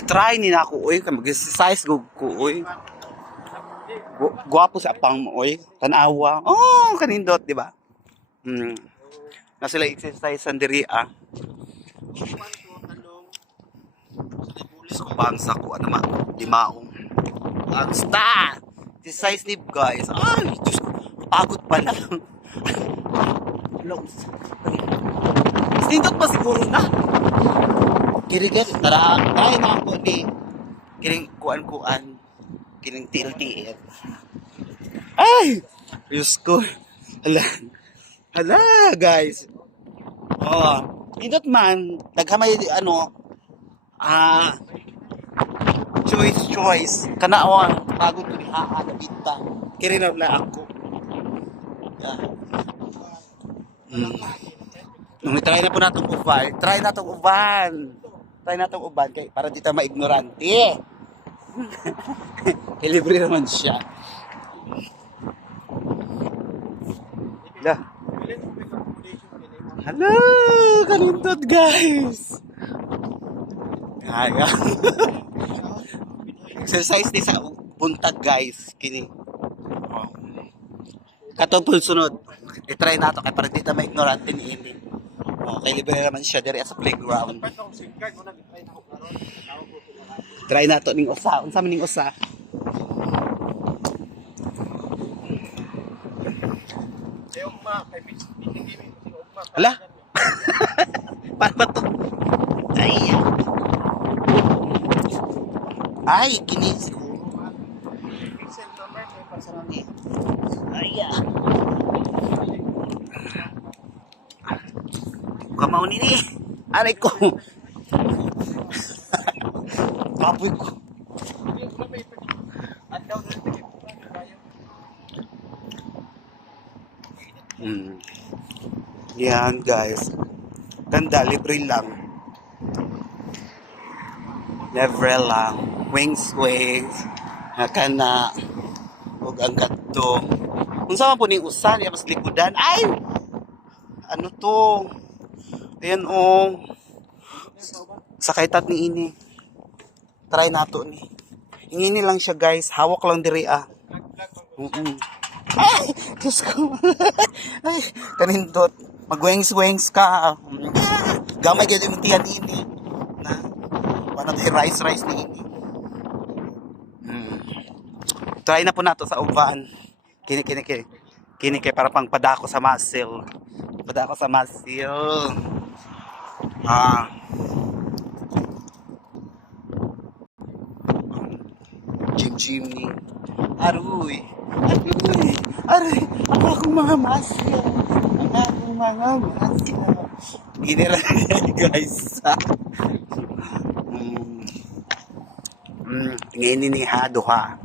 I-try ni na ako, oy. Mag-exercise ko, oy. Guwapo sa apang mo, oy. Tanawa. Oh, kanindot, di ba? Na sila exercise sa diri, Bangsa ko, ano ma, limaong. Bangsta! Exercise ni guys. Ay, Diyos ko, pagod pa lang. Sinindot pa siguro na. Kirigan, tara, ay na ako ni. Kiring kuan-kuan. Kiring til-til. Ay! Diyos ko. Hala, guys. Oh, indot man, naghamay, choice. Kanao, bago ito nihaan na bita. Kirinaw na ako. Yeah. Nung try na po natong uban. Try natong uban kay para di ta maignorante. Libre naman siya. Hello, kanindot guys. Kaya. Exercise ni sa buntag guys. Kini. Oh. Katapos sunod. I-try nato kay para di ta maignorante ni ini. Okay, libre naman siya diri sa playground. Try nato ning usa. Unsa man ning usa? Hala? Paano ba to? Ay, kini siguro. Kamao nini. Aray ko. Baboy ko. Yan guys. Ganda, libre lang. Libre lang. Wings. Kana. Huwag ang gato. Kung saan po ni usan, mas likudan. Ay! Ano to? Ayan sakay tat ni ini. Try nato ni. Ingini lang siya guys. Hawak lang diri Ay! Diyos ko. Ay! Kanindot. Mag-wings ka. Gamay kayo yung tiyan ini. Na? Paano tayo rice ni ini. Try na po nato sa uban. Kini para pang padako sa muscle. Gym ni. Aroy. Ako akong mga muscle. Gini lang guys. Ngayon ni duha.